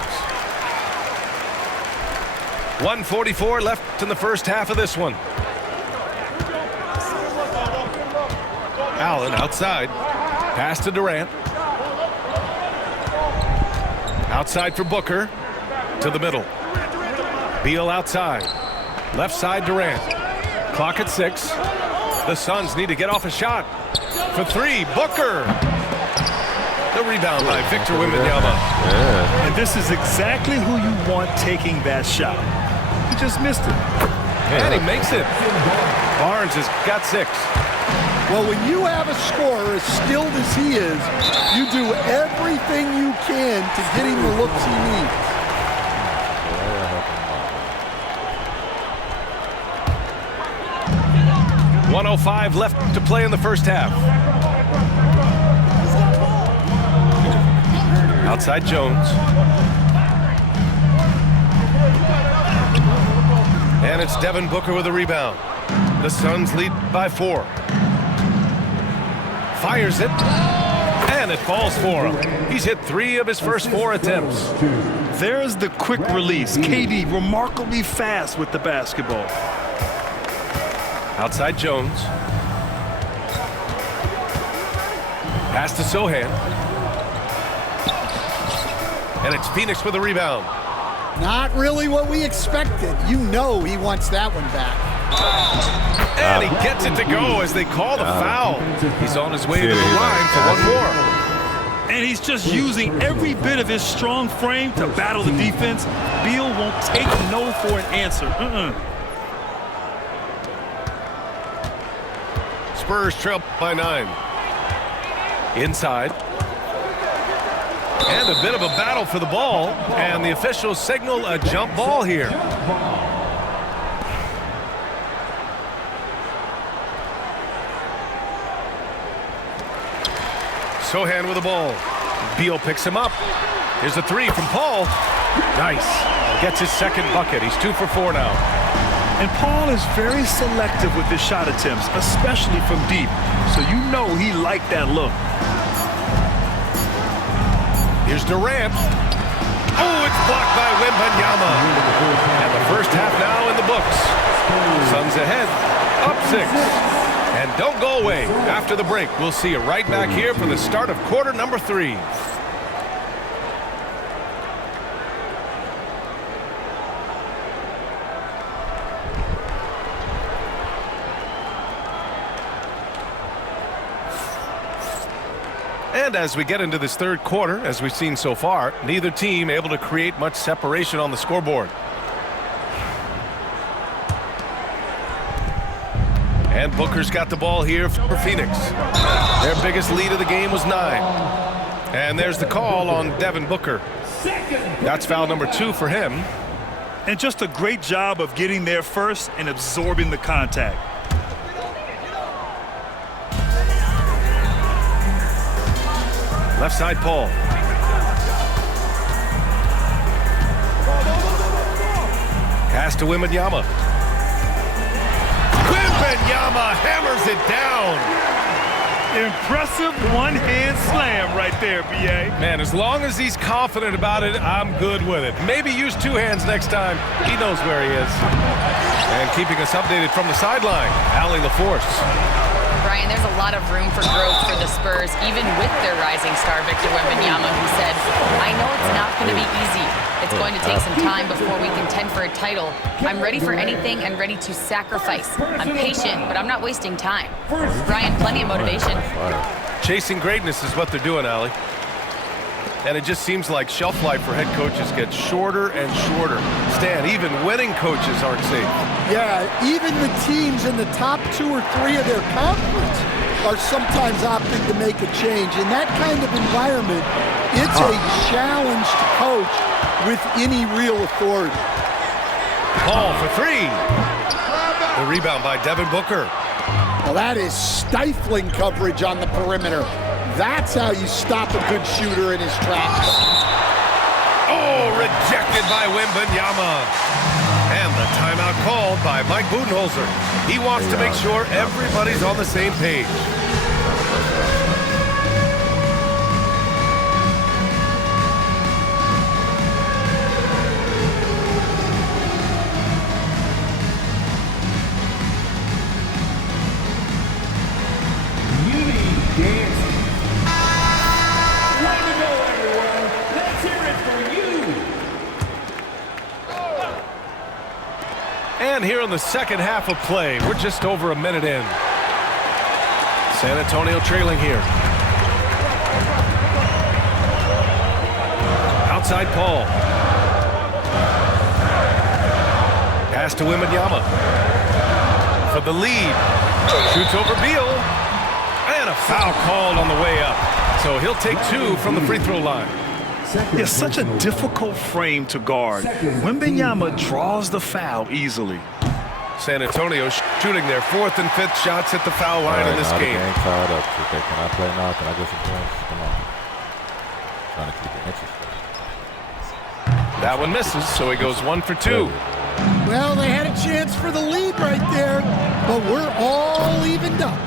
1:44 left in the first half of this one. Allen outside. Pass to Durant. Outside for Booker. To the middle. Beal outside. Left side Durant. Clock at 6. The Suns need to get off a shot. For 3, Booker. The rebound by Victor Wembanyama. Yeah. And this is exactly who you want taking that shot. He just missed it. And he makes it. Barnes has got 6. Well, when you have a scorer as skilled as he is, you do everything you can to get him the looks he needs. 1:05 left to play in the first half. Outside Jones. And it's Devin Booker with a rebound. The Suns lead by 4. Fires it. And it falls for him. He's hit 3 of his first 4 attempts. There's the quick release. KD remarkably fast with the basketball. Outside Jones. Pass to Sohan. And it's Phoenix with a rebound. Not really what we expected. You know he wants that one back. And he gets it to go as they call the foul. He's on his way to the line for one more. And he's just using every bit of his strong frame to battle the defense. Beal won't take no for an answer. Spurs trail by 9. Inside. And a bit of a battle for the ball. And the officials signal a jump ball here. Sohan with the ball. Beal picks him up. Here's a three from Paul. Nice. Gets his second bucket. He's 2 for 4 now. And Paul is very selective with his shot attempts, especially from deep. So you know he liked that look. Here's Durant. Oh, it's blocked by Wembanyama. And the first half now in the books. Suns ahead. Up 6. And don't go away. After the break, we'll see you right back here for the start of quarter number 3. And as we get into this third quarter, as we've seen so far, neither team able to create much separation on the scoreboard. And Booker's got the ball here for Phoenix. Their biggest lead of the game was 9. And there's the call on Devin Booker. That's foul number 2 for him. And just a great job of getting there first and absorbing the contact. Left side, Paul. Pass to Wembanyama. Wembanyama hammers it down. Impressive one-hand slam right there, B.A. Man, as long as he's confident about it, I'm good with it. Maybe use 2 hands next time. He knows where he is. And keeping us updated from the sideline, Allie LaForce. Brian, there's a lot of room for growth for the Spurs, even with their rising star, Victor Wembanyama, who said, I know it's not going to be easy. It's going to take some time before we contend for a title. I'm ready for anything and ready to sacrifice. I'm patient, but I'm not wasting time. Brian, plenty of motivation. Chasing greatness is what they're doing, Allie. And it just seems like shelf life for head coaches gets shorter and shorter. Stan, even winning coaches aren't safe. Yeah, even the teams in the top 2 or 3 of their conference are sometimes opting to make a change. In that kind of environment, it's a challenge to coach with any real authority. Paul for 3. The rebound by Devin Booker. Well, that is stifling coverage on the perimeter. That's how you stop a good shooter in his tracks. Oh, rejected by Wembanyama. And the timeout called by Mike Budenholzer. He wants to make sure everybody's on the same page. And here in the second half of play, we're just over a minute in. San Antonio trailing here. Outside Paul. Pass to Wembanyama. For the lead. Shoots over Beal. And a foul called on the way up. So he'll take 2 from the free throw line. It's such a difficult frame to guard. Wembanyama draws the foul easily. San Antonio shooting their 4th and 5th shots at the foul line in this game. Tied up. Can I play now? Can I get some points? Come on. Trying to keep it interesting. That one misses, so he goes 1 for 2. Well, they had a chance for the lead right there, but we're all evened up.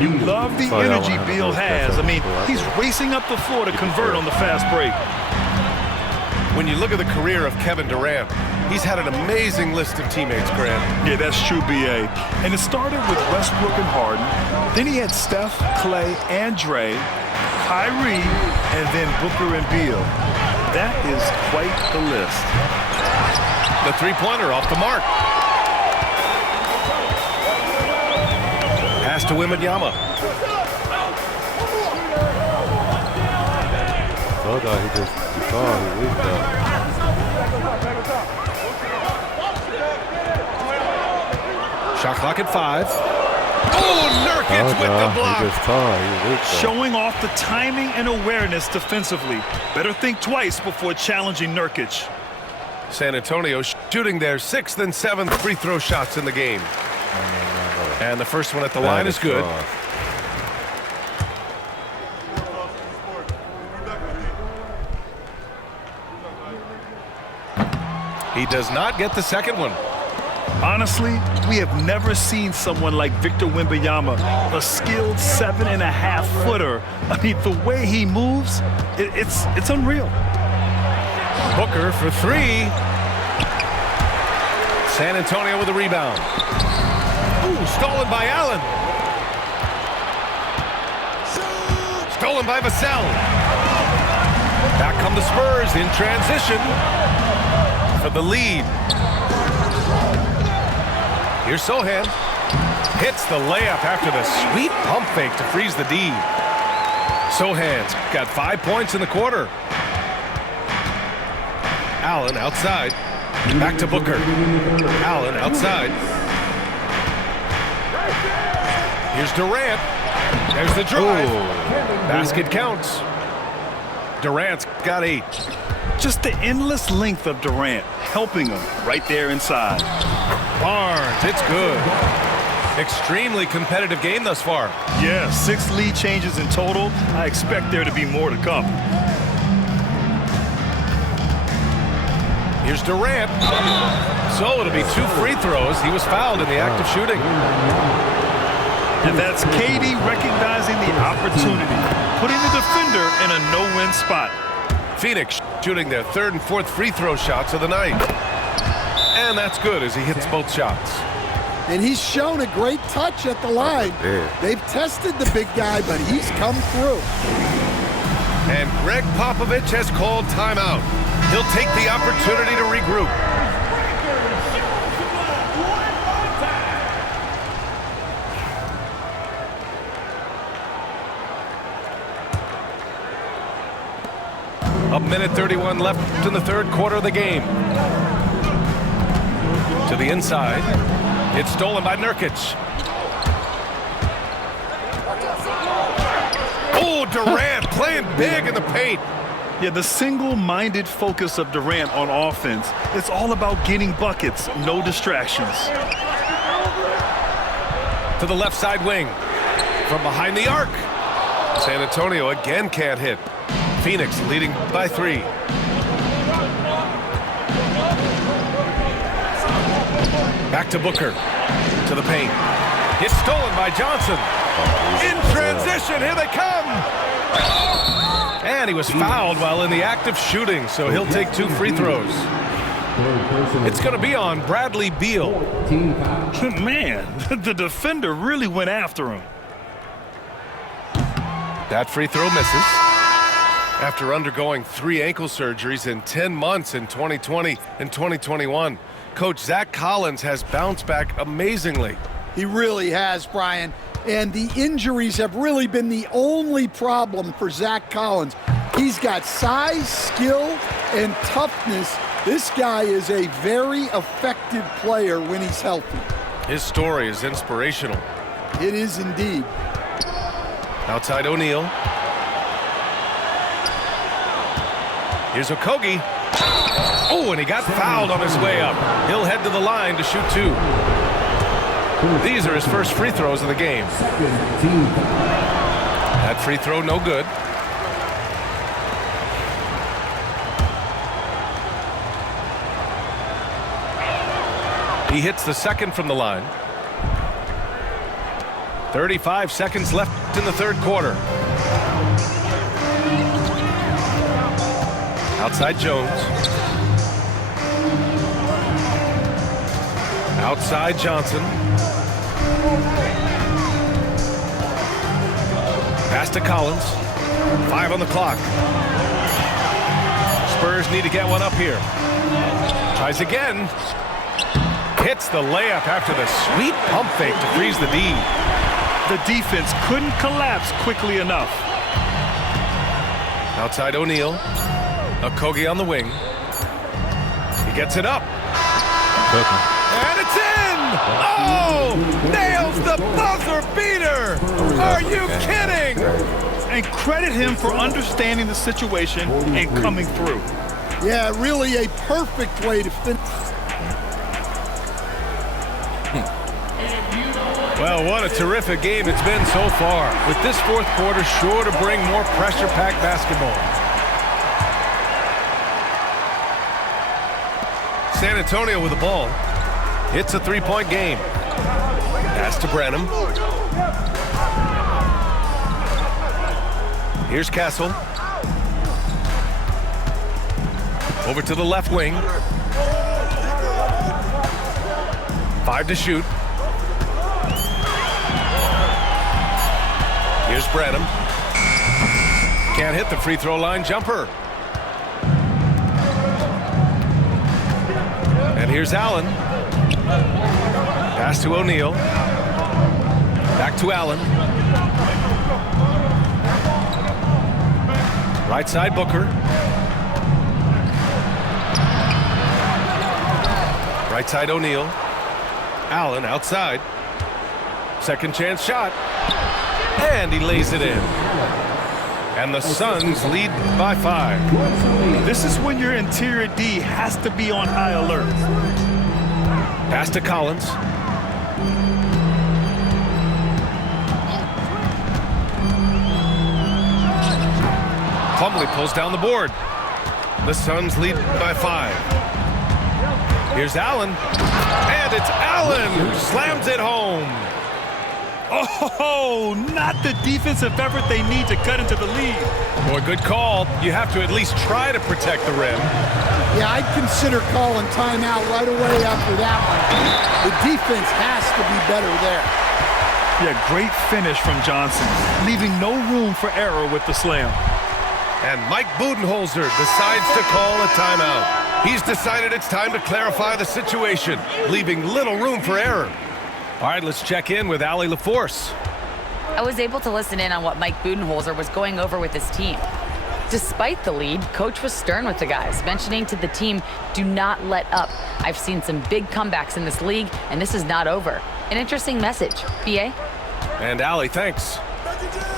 You love the energy Beal has. I mean, he's racing up the floor to convert on the fast break. When you look at the career of Kevin Durant, he's had an amazing list of teammates, Grant. Yeah, that's true, B.A. And it started with Westbrook and Harden. Then he had Steph, Clay, and Dre, Kyrie, and then Booker and Beal. That is quite the list. The three-pointer off the mark. Pass to Wembanyama. Oh, no, he weak though. Shot clock at 5. Oh, Nurkic with the block. He just tall. He's weak though. Showing off the timing and awareness defensively. Better think twice before challenging Nurkic. San Antonio shooting their 6th and 7th free throw shots in the game. And the first one at the line is good. He does not get the second one. Honestly, we have never seen someone like Victor Wembanyama, a skilled 7.5-footer. I mean, the way he moves, it's unreal. Booker for 3. San Antonio with a rebound. Ooh, stolen by Allen. Stolen by Vassell. Back come the Spurs in transition for the lead. Here's Sohan. Hits the layup after the sweet pump fake to freeze the D. Sohan's got 5 points in the quarter. Allen outside. Back to Booker. Allen outside. Here's Durant. There's the drive. Basket counts. Durant's got 8. Just the endless length of Durant helping him right there inside. Barnes, it's good. Extremely competitive game thus far. Yeah, 6 lead changes in total. I expect there to be more to come. Here's Durant. So it'll be 2 free throws. He was fouled in the act of shooting. And that's KD recognizing the opportunity, putting the defender in a no-win spot. Phoenix shooting their 3rd and 4th free throw shots of the night. And that's good as he hits both shots. And he's shown a great touch at the line. They've tested the big guy, but he's come through. And Greg Popovich has called timeout. He'll take the opportunity to regroup. A minute 31 left in the 3rd quarter of the game. To the inside. It's stolen by Nurkic. Oh, Durant playing big in the paint. Yeah, the single-minded focus of Durant on offense. It's all about getting buckets, no distractions. To the left side wing. From behind the arc. San Antonio again can't hit. Phoenix leading by 3. Back to Booker. To the paint. It's stolen by Johnson. In transition, here they come. And he was fouled while in the act of shooting, so he'll take 2 free throws. It's going to be on Bradley Beal. Man, the defender really went after him. That free throw misses. After undergoing 3 ankle surgeries in 10 months in 2020 and 2021, Coach Zach Collins has bounced back amazingly. He really has, Brian. And the injuries have really been the only problem for Zach Collins. He's got size, skill, and toughness. This guy is a very effective player when he's healthy. His story is inspirational. It is indeed. Outside O'Neal. Here's Okogie. Oh, and he got fouled on his way up. He'll head to the line to shoot 2. These are his first free throws of the game. That free throw no good. He hits the second from the line. 35 seconds left in the 3rd quarter. Outside Jones. Outside Johnson. Pass to Collins. 5 on the clock. Spurs need to get one up here. Tries again. Hits the layup after the sweet pump fake to freeze the D. The defense couldn't collapse quickly enough. Outside O'Neal. Okogie on the wing. He gets it up. And it's in! Oh! Nails the buzzer beater! Are you kidding? And credit him for understanding the situation and coming through. Yeah, really a perfect way to finish. Well, what a terrific game it's been so far. With this fourth quarter sure to bring more pressure-packed basketball. San Antonio with the ball. It's a three-point game. Pass to Branham. Here's Castle. Over to the left wing. 5 to shoot. Here's Branham. Can't hit the free throw line jumper. And here's Allen. Pass to O'Neal. Back to Allen. Right side Booker. Right side O'Neal. Allen outside. Second chance shot. And he lays it in. And the Suns lead by 5. This is when your interior D has to be on high alert. Pass to Collins. Plumlee pulls down the board. The Suns lead by 5. Here's Allen. And it's Allen who slams it home. Oh, not the defensive effort they need to cut into the lead. Boy, good call. You have to at least try to protect the rim. Yeah, I'd consider calling timeout right away after that one. The defense has to be better there. Yeah, great finish from Johnson, leaving no room for error with the slam. And Mike Budenholzer decides to call a timeout. He's decided it's time to clarify the situation, leaving little room for error. All right, let's check in with Allie LaForce. I was able to listen in on what Mike Budenholzer was going over with his team. Despite the lead, Coach was stern with the guys, mentioning to the team, do not let up. I've seen some big comebacks in this league, and this is not over. An interesting message. B.A.? And Allie, thanks.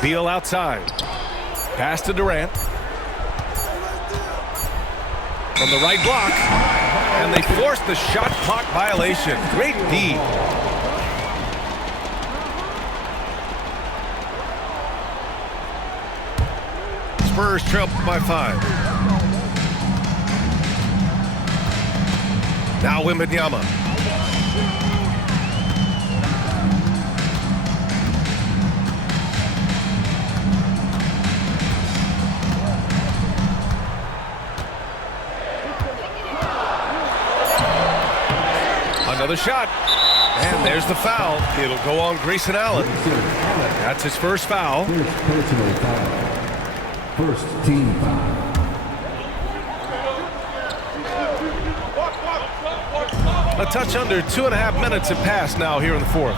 Beal outside. Pass to Durant. From the right block. And they forced the shot clock violation. Great D. Spurs trail by 5. Now Wembanyama. Another shot. And there's the foul. It'll go on Grayson Allen. That's his first foul. Personal foul. First team foul. A touch under 2.5 minutes have passed now here in the fourth.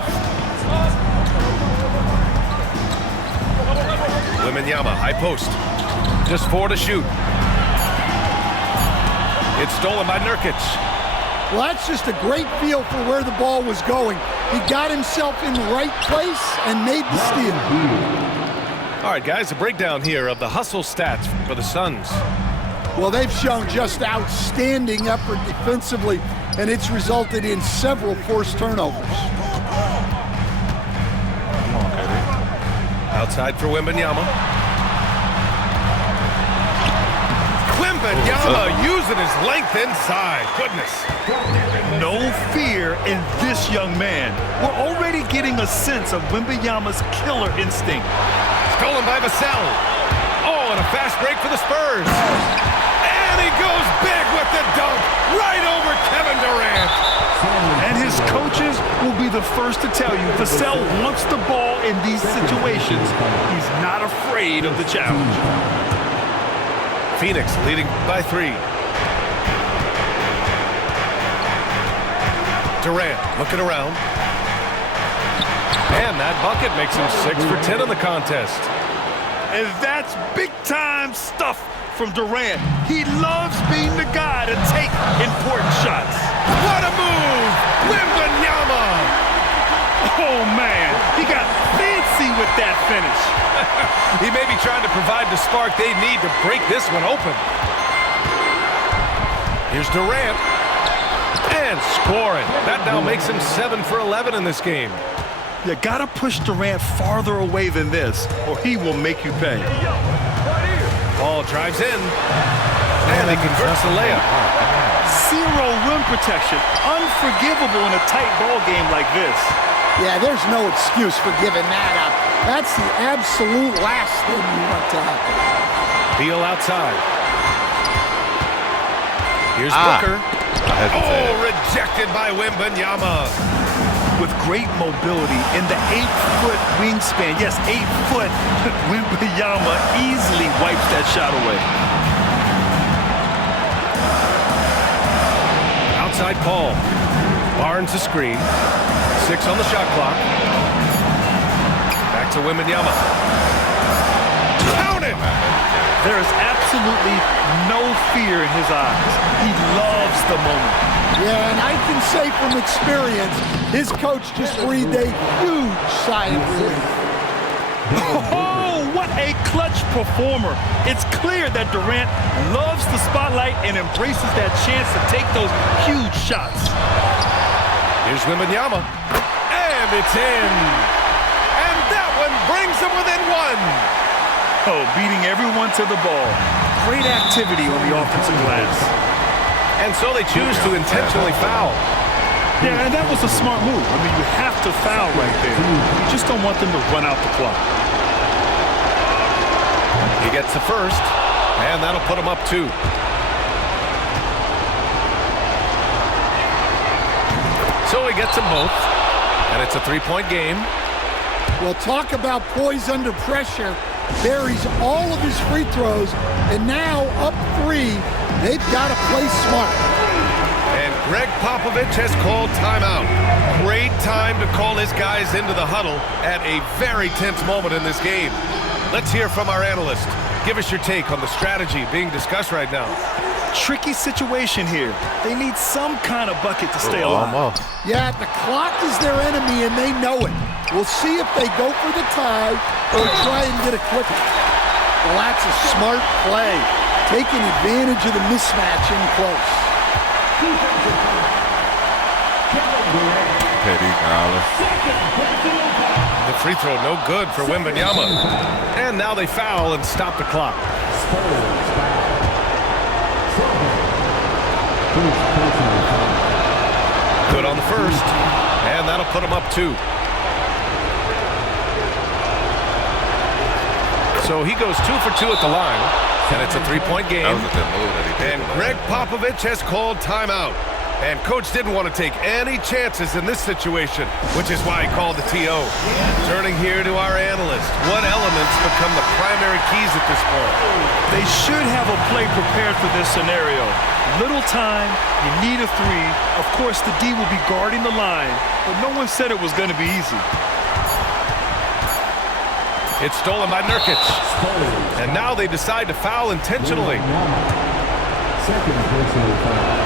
Wembanyama, high post. Just 4 to shoot. It's stolen by Nurkic. Well, that's just a great feel for where the ball was going. He got himself in the right place and made the steal. All right, guys, a breakdown here of the hustle stats for the Suns. Well, they've shown just outstanding effort defensively, and it's resulted in several forced turnovers. Outside for Wembanyama. Wembanyama using his length inside. Goodness. No fear in this young man. We're already getting a sense of Wembanyama's killer instinct. Stolen by Vassell. Oh, and a fast break for the Spurs. And he goes big with the dunk right over Kevin Durant. And his coaches will be the first to tell you Vassell wants the ball in these situations. He's not afraid of the challenge. Phoenix leading by 3. Durant looking around. And that bucket makes him 6 for 10 in the contest. And that's big-time stuff from Durant. He loves being the guy to take important shots. What a move! Wembanyama! Oh, man. He got fancy with that finish. He may be trying to provide the spark they need to break this one open. Here's Durant. And scoring. That now makes him 7 for 11 in this game. You gotta push Durant farther away than this, or he will make you pay. Ball drives in. And he converts the layup. Zero rim protection. Unforgivable in a tight ball game like this. Yeah, there's no excuse for giving that up. That's the absolute last thing you want to happen. Beal outside. Here's Booker. Oh, rejected by Wembanyama. With great mobility in the 8-foot wingspan. Yes, 8 foot. Wembanyama easily wipes that shot away. Outside Paul. Barnes a screen. 6 on the shot clock. Back to Wembanyama. Count it! There is absolutely no fear in his eyes. He loves the moment. Yeah, and I can say from experience, his coach just breathed a huge sigh of relief. Oh, what a clutch performer. It's clear that Durant loves the spotlight and embraces that chance to take those huge shots. Here's Wembanyama. And it's in. And that one brings them within 1. Oh, beating everyone to the ball. Great activity on the offensive glass. And so they choose to intentionally foul. Yeah, and that was a smart move. I mean, you have to foul right there. You just don't want them to run out the clock. He gets the first, and that'll put him up 2. So he gets them both, and it's a 3-point game. Well, talk about poise under pressure. Buries all of his free throws, and now up 3. They've got to play smart. And Greg Popovich has called timeout. Great time to call his guys into the huddle at a very tense moment in this game. Let's hear from our analyst. Give us your take on the strategy being discussed right now. Tricky situation here. They need some kind of bucket to stay alive. Yeah, the clock is their enemy, and they know it. We'll see if they go for the tie or try and get a quick. Well, that's a smart play, taking advantage of the mismatch in close. The free throw no good for Wembanyama. And now they foul and stop the clock. Good on the first, and that'll put him up 2. So he goes 2 for 2 at the line, and it's a 3-point game. That was a good move that he did. And Greg Popovich has called timeout. And Coach didn't want to take any chances in this situation, which is why he called the TO. Turning here to our analyst, what elements become the primary keys at this point? They should have a play prepared for this scenario. Little time, you need a 3. Of course, the D will be guarding the line, but no one said it was going to be easy. It's stolen by Nurkic. And now they decide to foul intentionally. Second personal foul.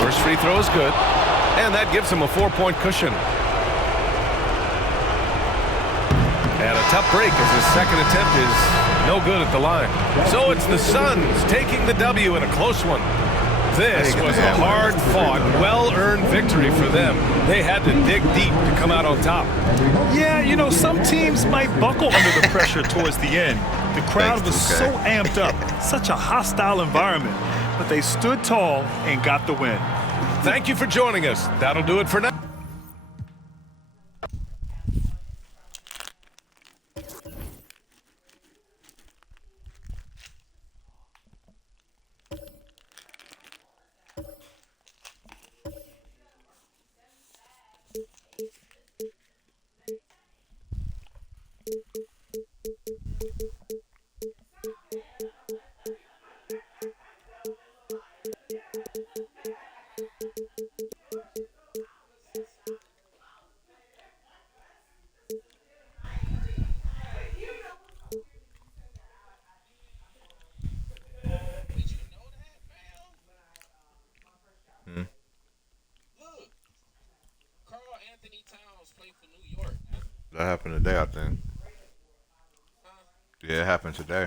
First free throw is good, and that gives him a 4-point cushion. And a tough break as his second attempt is no good at the line. So it's the Suns taking the W in a close one. This was a hard-fought, well-earned victory for them. They had to dig deep to come out on top. Yeah, you know, some teams might buckle under the pressure towards the end. The crowd was so amped up, such a hostile environment. But they stood tall and got the win. Thank you for joining us. That'll do it for now. That happened today, I think. Yeah, it happened today.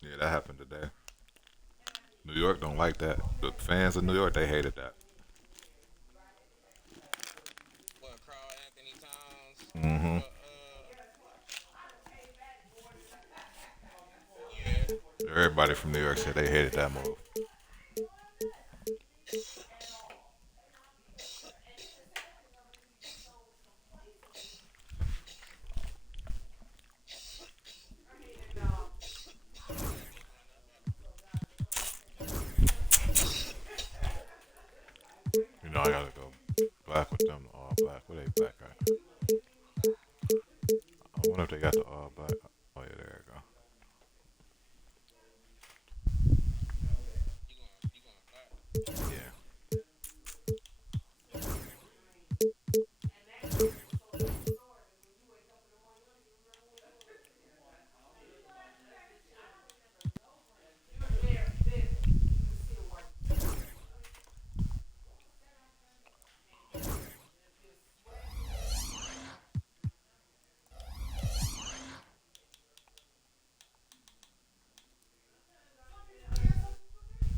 Yeah, that happened today. New York don't like that. The fans of New York, they hated that. Mm-hmm. Everybody from New York said they hated that move. You know, I gotta go black with them, all black. Where they black at? I wonder if they got the all